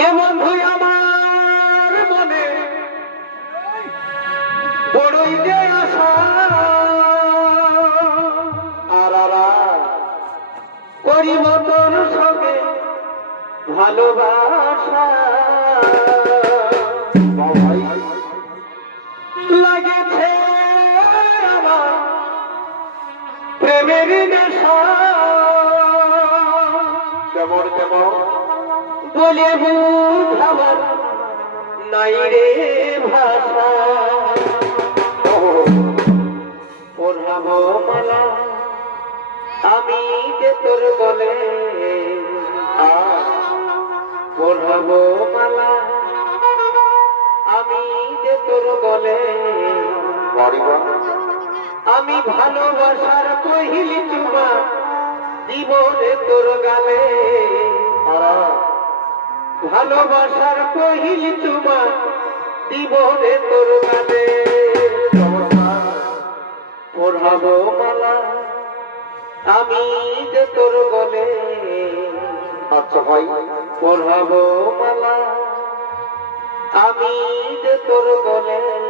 এমন ভয় আমার মনে। বড়ই যে আশা আর আর করি মতন সঙ্গে ভালোবাসা। লাগেছে আমার প্রেমের নেশা। বলে নাই রে ভাষা। পড়াবো মালা আমি যে তোর বলে। পড়াবো মালা আমি যে তোর বলে। আমি ভালোবাসার কহিলি চুমা জীবনে তোর গালে। ভালোবাসার কহিল তোমার দিবনে তোর গানে পড়াবো মালা, আমি যে তোর গলে। আচ্ছা ভাই পড়াবো মালা, আমি যে তোর গলে।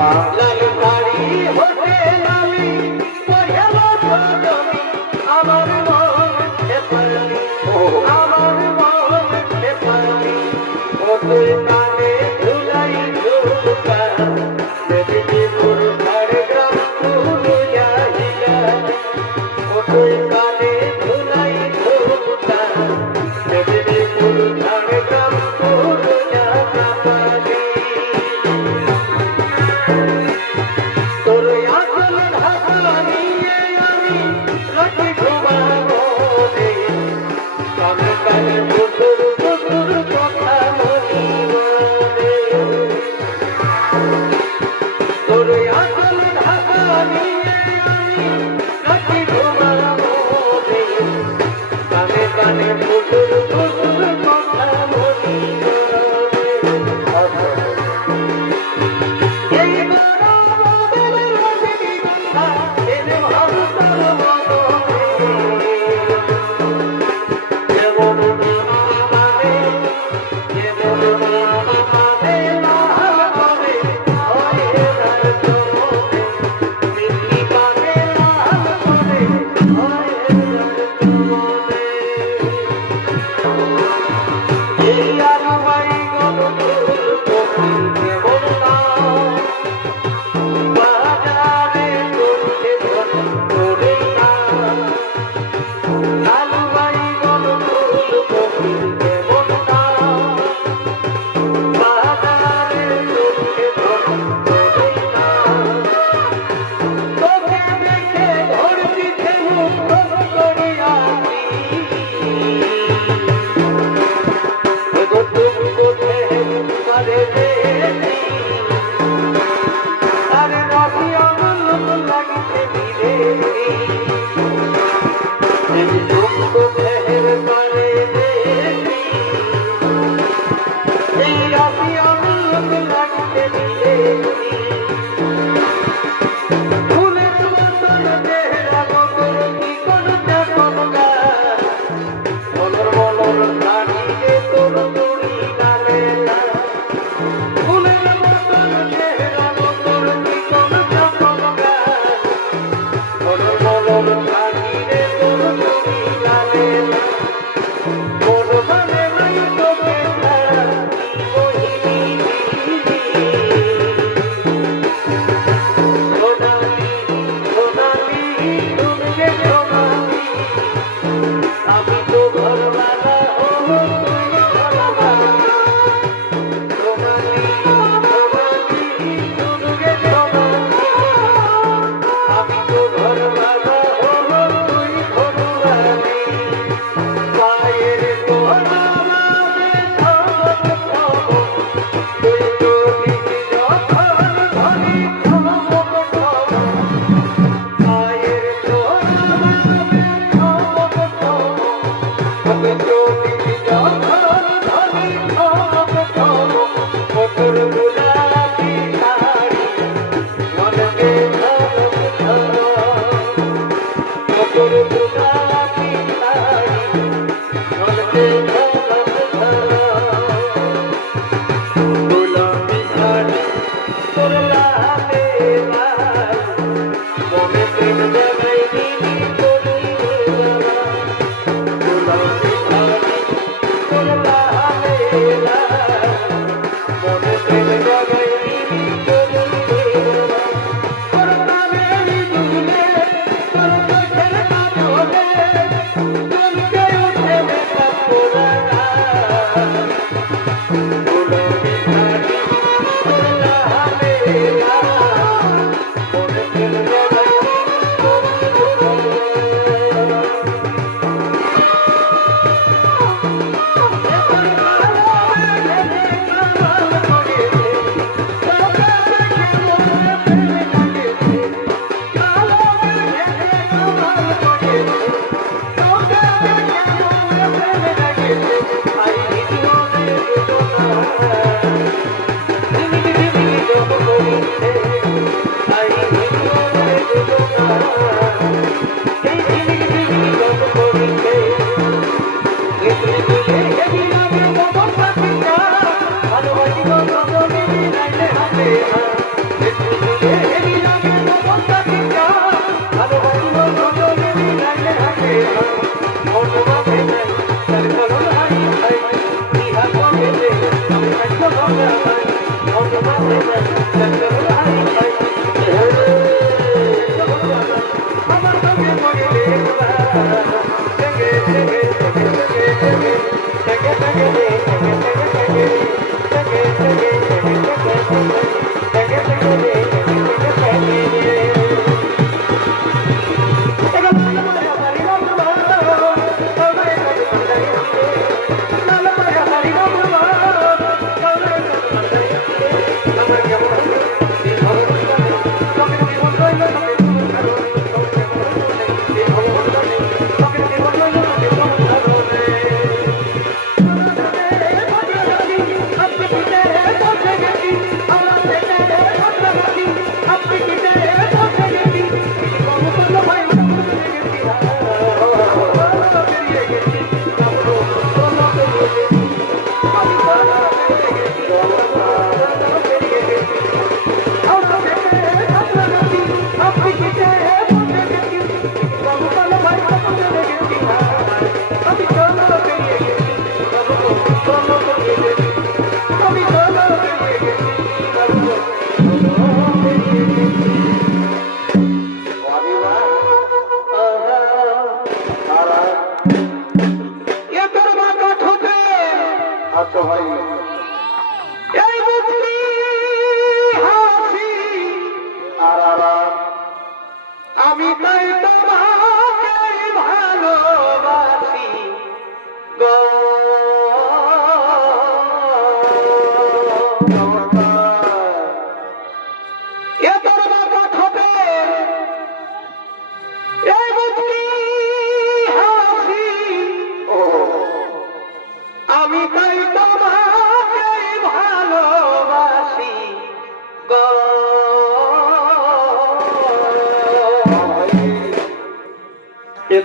Mom.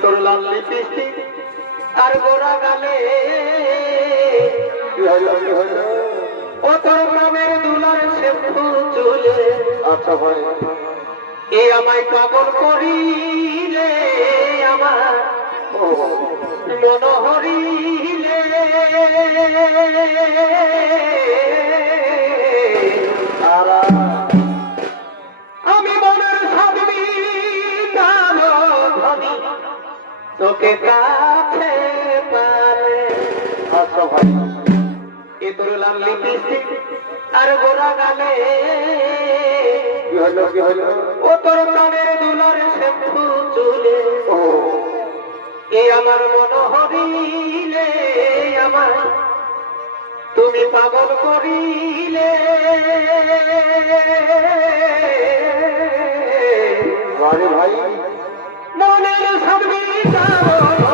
তোর লাল লিপস্টিক আর গোড়া গালে। ও তোর গ্রামের দুলার শ্যাম্পু চুলে। আচ্ছা ভাই। এ আমায় পাগল করিলে আমার মনোহরিলে। তোকে কাছে এ তোর লাল লিপস্টিক আর গোরা গালে কি হইল কি হইল ও তোর কানের দুলার শ্যাম্পু চুলে। ও। এ আমার মনোহরিলে আমার তুমি পাগল করিলে। ভাই মনের সবই যাব